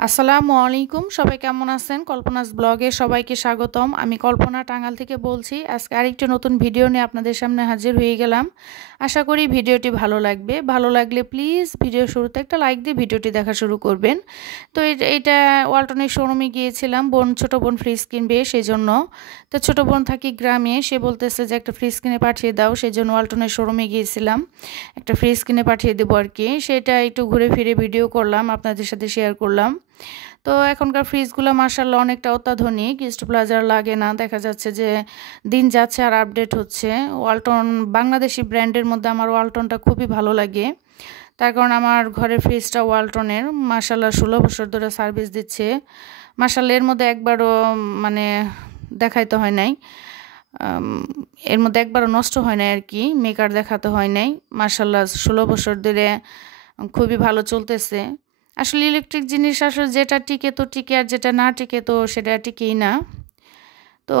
আসসালামু আলাইকুম। সবাই কেমন আছেন? কল্পনাস ব্লগে সবাইকে স্বাগতম। আমি কল্পনা টাঙ্গাইল থেকে বলছি। আজকে আরেকটি নতুন ভিডিও নিয়ে আপনাদের সামনে হাজির হয়ে গেলাম। আশা করি ভিডিওটি ভালো লাগবে। ভালো লাগলে প্লিজ ভিডিও শুরুতে একটা লাইক দিয়ে ভিডিওটি দেখা শুরু করবেন। তো এইটা ওয়ালটনের শোরুমে গিয়েছিলাম। ছোট বোন ফ্রিজ কিনবে সেজন্য। তো ছোট বোন থাকি গ্রামে। সে বলতেছে যে একটা ফ্রিজ কিনে পাঠিয়ে দাও। সেজন্য ওয়ালটনের শোরুমে গিয়েছিলাম। একটা ফ্রিজ কিনে পাঠিয়ে দেবো আর কি। সেটা একটু ঘুরে ফিরে ভিডিও করলাম, আপনাদের সাথে শেয়ার করলাম। তো এখনকার ফ্রিজগুলো মাশাআল্লাহ অনেকটা অত্যাধুনিক, ইস্ট প্লাজার লাগে না। দেখা যাচ্ছে যে দিন যাচ্ছে আর আপডেট হচ্ছে। ওয়ালটন বাংলাদেশি ব্র্যান্ডের মধ্যে আমার ওয়ালটনটা খুবই ভালো লাগে। তার কারণ আমার ঘরের ফ্রিজটা ওয়ালটনের, মাশাআল্লাহ 16 বছর ধরে সার্ভিস দিচ্ছে। মাশাআল্লাহ এর মধ্যে একবারও মানে দেখাইতে হয় নাই, এর মধ্যে একবারও নষ্ট হয় নাই আর কি, মেকার দেখাতে হয় নাই। মাশাআল্লাহ 16 বছর ধরে খুবই ভালো চলতেছে। আসলে ইলেকট্রিক জিনিস আসলে যেটা টিকে তো টিকে, আর যেটা না টিকে তো সেটা টিকেই না। তো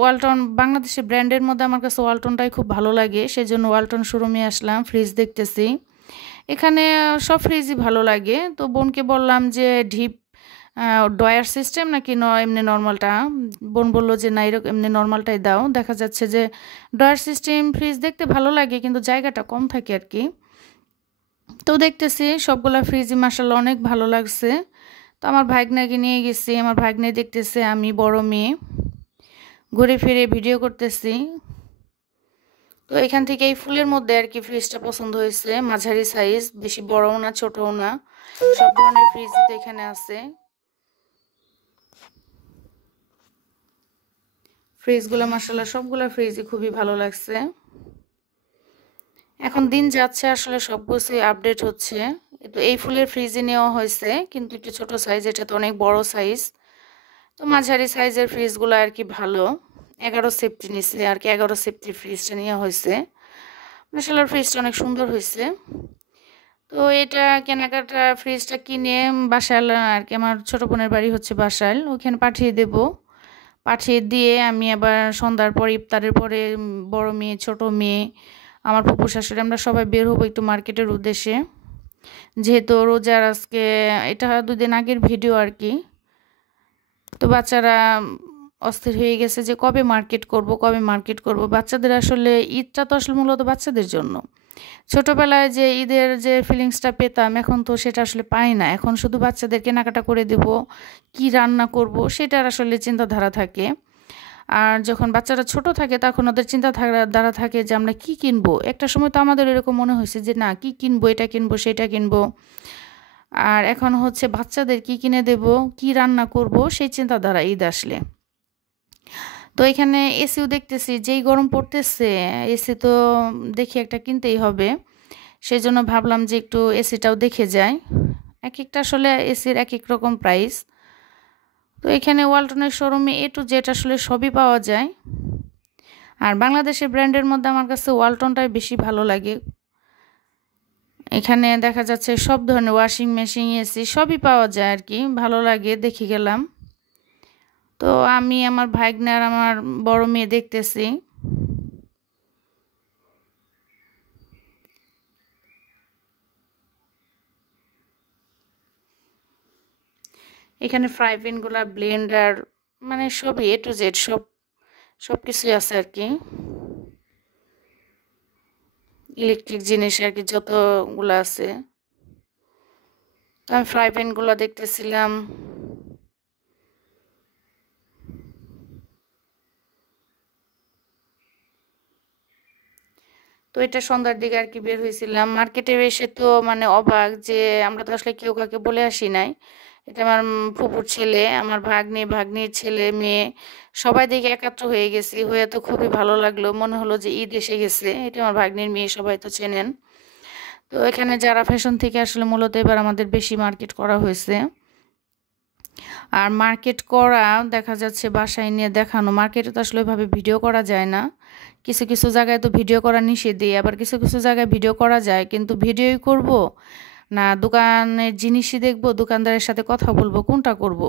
ওয়ালটন বাংলাদেশের ব্র্যান্ডের মধ্যে আমার কাছে ওয়ালটনটাই খুব ভালো লাগে, সেজন্য ওয়ালটন শোরুমে আসলাম। ফ্রিজ দেখতেছি, এখানে সব ফ্রিজই ভালো লাগে। তো বোনকে বললাম যে ডিপ ডয়ার সিস্টেম নাকি এমনি নর্মালটা। বোন বললো যে না, এরকম এমনি নর্মালটাই দাও। দেখা যাচ্ছে যে ডয়ার সিস্টেম ফ্রিজ দেখতে ভালো লাগে কিন্তু জায়গাটা কম থাকে আর কি। তো দেখতেছি সবগুলা ফ্রিজই মাশাআল্লাহ অনেক ভালো লাগছে। তো আমার ভাগ্নাকে নিয়ে গেছি, আমার ভাগ্নে দেখতেছে, আমি বড় মেয়ে ঘুরে ফিরে ভিডিও করতেছি। তো এখান থেকে এই ফুলের মধ্যে আর কি ফ্রিজটা পছন্দ হয়েছে, মাঝারি সাইজ, বেশি বড়ও না ছোটও না, সব ধরনের ফ্রিজই তো এখানে আছে। ফ্রিজগুলো মাশাআল্লাহ সবগুলা ফ্রিজই খুবই ভালো লাগছে। এখন দিন যাচ্ছে আসলে সব কিছুই আপডেট হচ্ছে। তো এই ফুলের ফ্রিজে নেওয়া হয়েছে, কিন্তু একটু ছোট সাইজ, এটা তো অনেক বড় সাইজ। তো মাঝারি সাইজের ফ্রিজগুলো আর কি ভালো। 11 সেফটি নিচ্ছে আর কি, 11 সেফটির ফ্রিজটা নেওয়া হয়েছে। মাশাআল্লাহ ফ্রিজটা অনেক সুন্দর হয়েছে। তো এটা কেনাকাটা ফ্রিজটা কিনে বাসায় আর কি, আমার ছোট বোনের বাড়ি হচ্ছে বাসাইল, ওখানে পাঠিয়ে দেব। পাঠিয়ে দিয়ে আমি আবার সন্ধ্যার পরে ইফতারের পরে বড় মেয়ে, ছোট মেয়ে, আমার ফুপু শাশুড়ি, আমরা সবাই বের হবো একটু মার্কেটের উদ্দেশ্যে। যেহেতু রোজার আজকে, এটা 2 দিন আগের ভিডিও আর কি। তো বাচ্চারা অস্থির হয়ে গেছে যে কবে মার্কেট করব, কবে মার্কেট করব। বাচ্চাদের আসলে ঈদটা তো আসলে মূলত বাচ্চাদের জন্য। ছোটবেলায় যে ঈদের যে ফিলিংসটা পেতাম, এখন তো সেটা আসলে পাই না। এখন শুধু বাচ্চাদের কেনাকাটা করে দেব, কি রান্না করব সেটার আসলে চিন্তাধারা থাকে। আর যখন বাচ্চারা ছোট থাকে তখন ওদের চিন্তাধারা থাকে যে আমরা কি কিনবো। একটা সময় তো আমাদের এরকম মনে হয়েছে যে না, কি কিনবো, এটা কিনবো সেটা কিনবো। আর এখন হচ্ছে বাচ্চাদের কি কিনে দেব, কি রান্না করব সেই চিন্তাধারা ঈদ আসলে। তো এখানে এসিও দেখতেছি, যেই গরম পড়তেছে এসি তো দেখি একটা কিনতেই হবে। সেজন্য ভাবলাম যে একটু এসিটাও দেখে যাই। এক একটা আসলে এসির এক এক রকম প্রাইস। তো এখানে ওয়ালটনের শোরুমে এ টু জেড আসলে সবই পাওয়া যায়। আর বাংলাদেশের ব্র্যান্ডের মধ্যে আমার কাছে ওয়ালটনটাই বেশি ভালো লাগে। এখানে দেখা যাচ্ছে সব ধরনের ওয়াশিং মেশিন, এসি সবই পাওয়া যায় আর কি, ভালো লাগে, দেখে গেলাম। তো আমি আমার ভাগ্নে আর আমার বড় মেয়ে দেখতেছি। এখানে ফ্রাই প্যানগুলা, ব্লেন্ডার, মানে সবই এ টু জেড সব কিছুই আছে আর কি। ইলেকট্রিক জিনিস আর কি যতগুলো আছে। তো আমি ফ্রাই প্যানগুলো দেখতেছিলাম। তো এটা সন্ধ্যার দিকে আর কি বের হয়েছিলাম। মার্কেটে এসে তো মানে অবাক যে আমরা তো আসলে কেউ কাউকে বলে আসি নাই। এটা আমার ফুপুর ছেলে, আমার ভাগ্নে, ভাগ্নির ছেলে, মেয়ে, সবাই দেখে একাত্র হয়ে গেছি। হয়ে তো খুবই ভালো লাগলো, মনে হলো যে ঈদ এসে গেছে। এটা আমার ভাগ্নির মেয়ে, সবাই তো চেনেন। তো এখানে যারা ফ্যাশন থেকে আসলে মূলত এবার আমাদের বেশি মার্কেট করা হয়েছে। আর মার্কেট করা দেখা যাচ্ছে বাসায় নিয়ে দেখানো, মার্কেটে তো আসলে ওইভাবে ভিডিও করা যায় না। কিছু কিছু জায়গায় তো ভিডিও করা নিষেধই, আবার কিছু কিছু জায়গায় ভিডিও করা যায়, কিন্তু ভিডিওই করব না দোকানের জিনিসই দেখব, দোকানদারের সাথে কথা বলবো, কোনটা করব।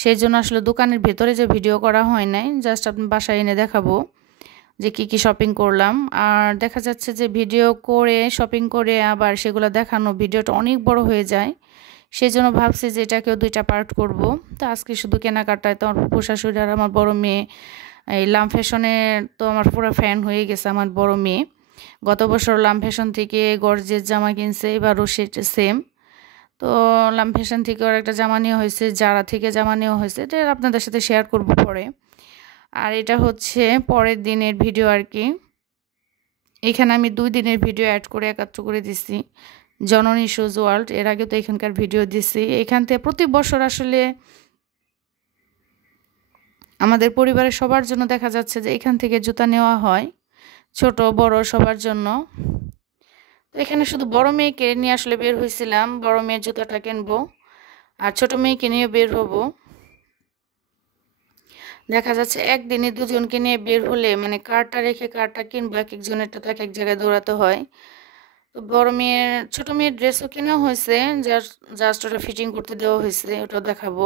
সেই জন্য আসলে দোকানের ভেতরে যে ভিডিও করা হয় নাই, জাস্ট আপনি বাসায় এনে দেখাবো যে কি কি শপিং করলাম। আর দেখা যাচ্ছে যে ভিডিও করে শপিং করে আবার সেগুলো দেখানো, ভিডিওটা অনেক বড় হয়ে যায়। সেই জন্য ভাবছি যে এটাকেও 2টা পার্ট করব। তো আজকে শুধু কেনাকাটায় তো আমার ফুফু শাশুড়ি আর আমার বড় মেয়ে এই লাম ফ্যাশনে তো আমার পুরো ফ্যান হয়ে গেছে আমার বড় মেয়ে। গত বছর লাম ফ্যাশন থেকে গর্জের জামা কিনছে, এবারও সেটা সেম। তো লাম ফ্যাশন থেকে ওর একটা জামা নেওয়া হয়েছে, জারা থেকে জামা নেওয়া হয়েছে, এটা আপনাদের সাথে শেয়ার করব পরে। আর এটা হচ্ছে পরের দিনের ভিডিও আর কি। এখানে আমি 2 দিনের ভিডিও অ্যাড করে একাত্র করে দিছি, জননী শুজ ওয়ার্ল্ড। এর আগে তো এখানকার ভিডিও দিছি। এখান থেকে প্রতি বছর আসলে আমাদের পরিবারের সবার জন্য দেখা যাচ্ছে যে এখান থেকে জুতা নেওয়া হয়, ছোট বড় সবার জন্য। তো এখানে শুধু বড় মেয়েকে নিয়ে আসলে বের হয়েছিলাম, বড় মেয়ের জুতাটা কিনবো আর ছোট মেয়েকে নিয়ে বের হব। দেখা যাচ্ছে একদিনে দুজনকে নিয়ে বের হলে মানে কারটা রেখে কারটা কিনবো, এক একজনেরটা তো এক এক জায়গায় দৌড়াতে হয়। তো বড় মেয়ের ছোট মেয়ের ড্রেসও কেনা হয়েছে, জাস্ট ওটা ফিটিং করতে দেওয়া হয়েছে, ওটা দেখাবো।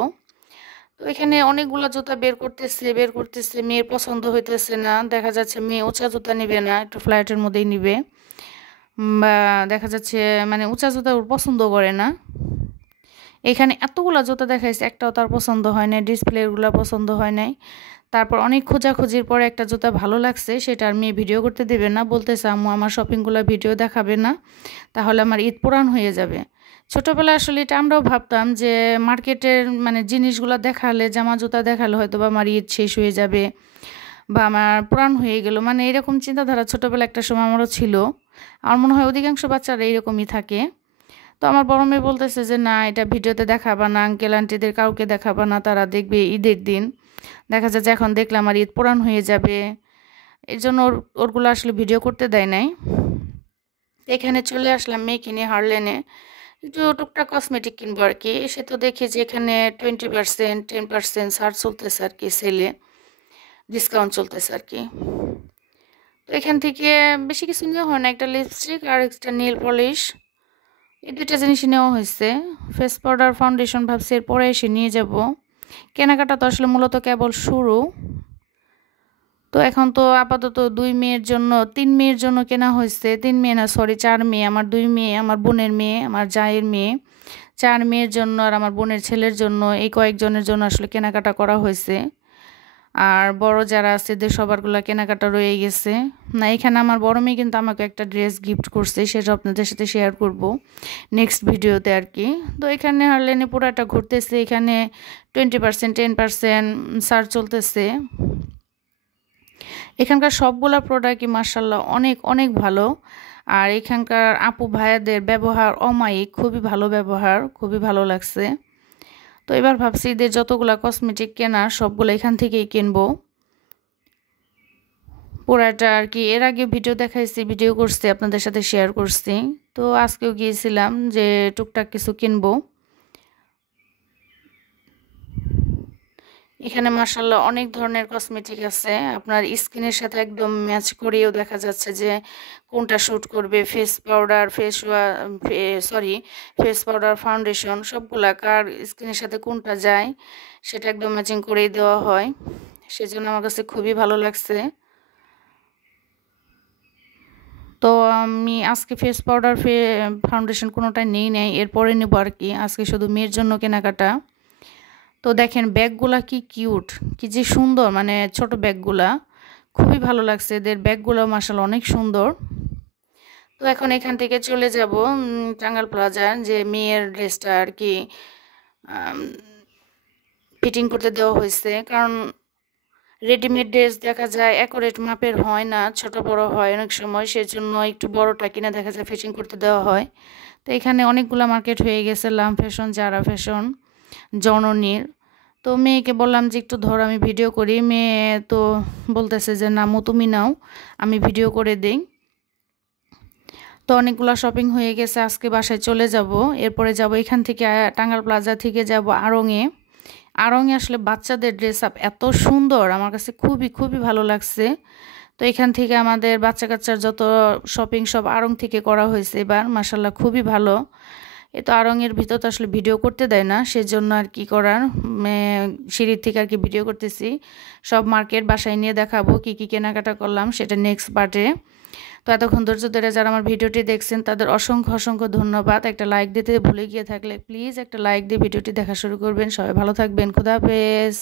তো এখানে অনেকগুলো জুতা বের করতেছে, মেয়ের পছন্দ হইতেছে না। দেখা যাচ্ছে মেয়ে উঁচা জুতা নিবে না, একটু ফ্ল্যাটের মধ্যেই নিবে, বা দেখা যাচ্ছে মানে উঁচা জুতা ওর পছন্দ করে না। এখানে এতগুলো জুতা দেখাইছে, একটাও তার পছন্দ হয় নাই, ডিসপ্লেগুলো পছন্দ হয় নাই। তারপর অনেক খোঁজাখুঁজির পরে একটা জুতা ভালো লাগছে, সেটা আর মেয়ে ভিডিও করতে দেবে না, বলতেছে আম্মু আমার শপিংগুলো ভিডিও দেখাবে না, তাহলে আমার ঈদ পুরান হয়ে যাবে। ছোটোবেলায় আসলে এটা আমরাও ভাবতাম যে মার্কেটের মানে জিনিসগুলো দেখালে, জামা জুতা দেখালে হয়তো বা আমার ঈদ শেষ হয়ে যাবে বা আমার পুরান হয়ে গেল, মানে এরকম চিন্তাধারা ছোটোবেলা একটা সময় আমারও ছিল। আমার মনে হয় অধিকাংশ বাচ্চারা এরকমই থাকে। তো আমার বড় মেয়ে বলতেছে যে না, এটা ভিডিওতে দেখাবা না, আঙ্কেল আন্টিদের কাউকে দেখাবা না, তারা দেখবে ঈদের দিন। দেখা যাচ্ছে এখন দেখলে আমার ঈদ পুরান হয়ে যাবে, এই জন্য ওরগুলো আসলে ভিডিও করতে দেয় নাই। এখানে চলে আসলাম মেয়েকে নিয়ে হারলেনে, একটু টুকটাক কসমেটিক কিনবো আর কি। এসে তো দেখি যে এখানে 20% 10% ছাড় চলতেছে আর কি, সেলে ডিসকাউন্ট চলতেছে আর কি। তো এখান থেকে বেশি কিছু নেওয়া হয় না, একটা লিপস্টিক আর একটা নেল পলিশ, এই 2টা জিনিসই নেওয়া হয়েছে। ফেস পাউডার ফাউন্ডেশন ভাবছি এরপরে এসে নিয়ে যাব। কেনাকাটা তো আসলে মূলত কেবল শুরু। তো এখন তো আপাতত 2 মেয়ের জন্য 3 মেয়ের জন্য কেনা হয়েছে, 3 মেয়ে না সরি 4 মেয়ে, আমার 2 মেয়ে, আমার বোনের মেয়ে, আমার জায়ের মেয়ে, 4 মেয়ের জন্য আর আমার বোনের ছেলের জন্য, এই কয়েকজনের জন্য আসলে কেনাকাটা করা হয়েছে। আর বড় যারা আছে এদের সবারগুলো কেনাকাটা রয়ে গেছে। না এখানে আমার বড় মেয়ে কিন্তু আমাকে একটা ড্রেস গিফট করছে, সেটা আপনাদের সাথে শেয়ার করব নেক্সট ভিডিওতে আর কি। তো এখানে হারলেনে পুরাটা ঘুরতেছে, এখানে 20% 10% ছাড় চলতেছে। এখানকার সবগুলা প্রোডাক্টই মার্শাল্লাহ অনেক অনেক ভালো। আর এখানকার আপু ভাইয়াদের ব্যবহার অমায়িক, খুবই ভালো ব্যবহার, খুবই ভালো লাগছে। তো এবার ভাবছি ঈদের যতগুলা কসমেটিক কেনার সবগুলো এখান থেকেই কিনবো পুরাটা আর কি। এর আগে ভিডিও দেখাইছি, ভিডিও করছি, আপনাদের সাথে শেয়ার করছি। তো আজকেও গিয়েছিলাম যে টুকটাক কিছু কিনবো। এখানে মাশাআল্লাহ অনেক ধরনের কসমেটিক আছে, আপনার স্কিনের সাথে একদম ম্যাচ করেও দেখা যাচ্ছে যে কোনটা শ্যুট করবে। Face powder, face powder, foundation সবগুলা কার স্কিনের সাথে কোনটা যায় সেটা একদম ম্যাচিং করেই দেওয়া হয়। সেজন্য আমার কাছে খুবই ভালো লাগছে। তো আমি আজকে ফেস পাউডার ফাউন্ডেশন কোনোটাই নেই নাই, এরপরে নেব আর কি। আজকে শুধু মেয়ের জন্য কেনাকাটা। তো দেখেন ব্যাগগুলা কি কিউট, কি যে সুন্দর, মানে ছোট ব্যাগগুলা খুবই ভালো লাগছে, এদের ব্যাগগুলো মাশাআল্লাহ অনেক সুন্দর। তো এখন এখান থেকে চলে যাব টাঙ্গাল প্লাজা, যে মেয়ের ড্রেসটা আর কি ফিটিং করতে দেওয়া হয়েছে। কারণ রেডিমেড ড্রেস দেখা যায় অ্যাকুরেট মাপের হয় না, ছোট বড় হয় অনেক সময়, সেজন্য একটু বড়টা কিনে দেখা যায় ফিটিং করতে দেওয়া হয়। তো এখানে অনেকগুলো মার্কেট হয়ে গেছে, লাম ফ্যাশন, জারা ফ্যাশন, জননীর। তো মেয়েকে বললাম যে একটু ধর আমি ভিডিও করি, মেয়ে তো বলতেছে যে না মো তুমি নাও, আমি ভিডিও করে দিই। তো অনেকগুলো শপিং হয়ে গেছে, আজকে বাসায় চলে যাব। এরপরে যাব এখান থেকে টাঙ্গাল প্লাজা থেকে যাব আড়ংয়ে। আড়ংয়ে আসলে বাচ্চাদের ড্রেস আপ এত সুন্দর, আমার কাছে খুবই খুবই ভালো লাগছে। তো এখান থেকে আমাদের বাচ্চা কাচ্চার যত শপিং সব আড়ং থেকে করা হয়েছে এবার, মাশাল্লাহ খুবই ভালো। এ তো আড়ংয়ের ভিতর তো আসলে ভিডিও করতে দেয় না, সেজন্য আর কি করার, সিঁড়ির থেকে আর কি ভিডিও করতেছি। সব মার্কেট বাসায় নিয়ে দেখাবো কি কি কেনাকাটা করলাম সেটা নেক্সট পার্টে। তো এতক্ষণ ধৈর্য ধরে যারা আমার ভিডিওটি দেখছেন তাদের অসংখ্য অসংখ্য ধন্যবাদ। একটা লাইক দিতে ভুলে গিয়ে থাকলে প্লিজ একটা লাইক দিয়ে ভিডিওটি দেখা শুরু করবেন। সবাই ভালো থাকবেন। খোদা হাফেজ।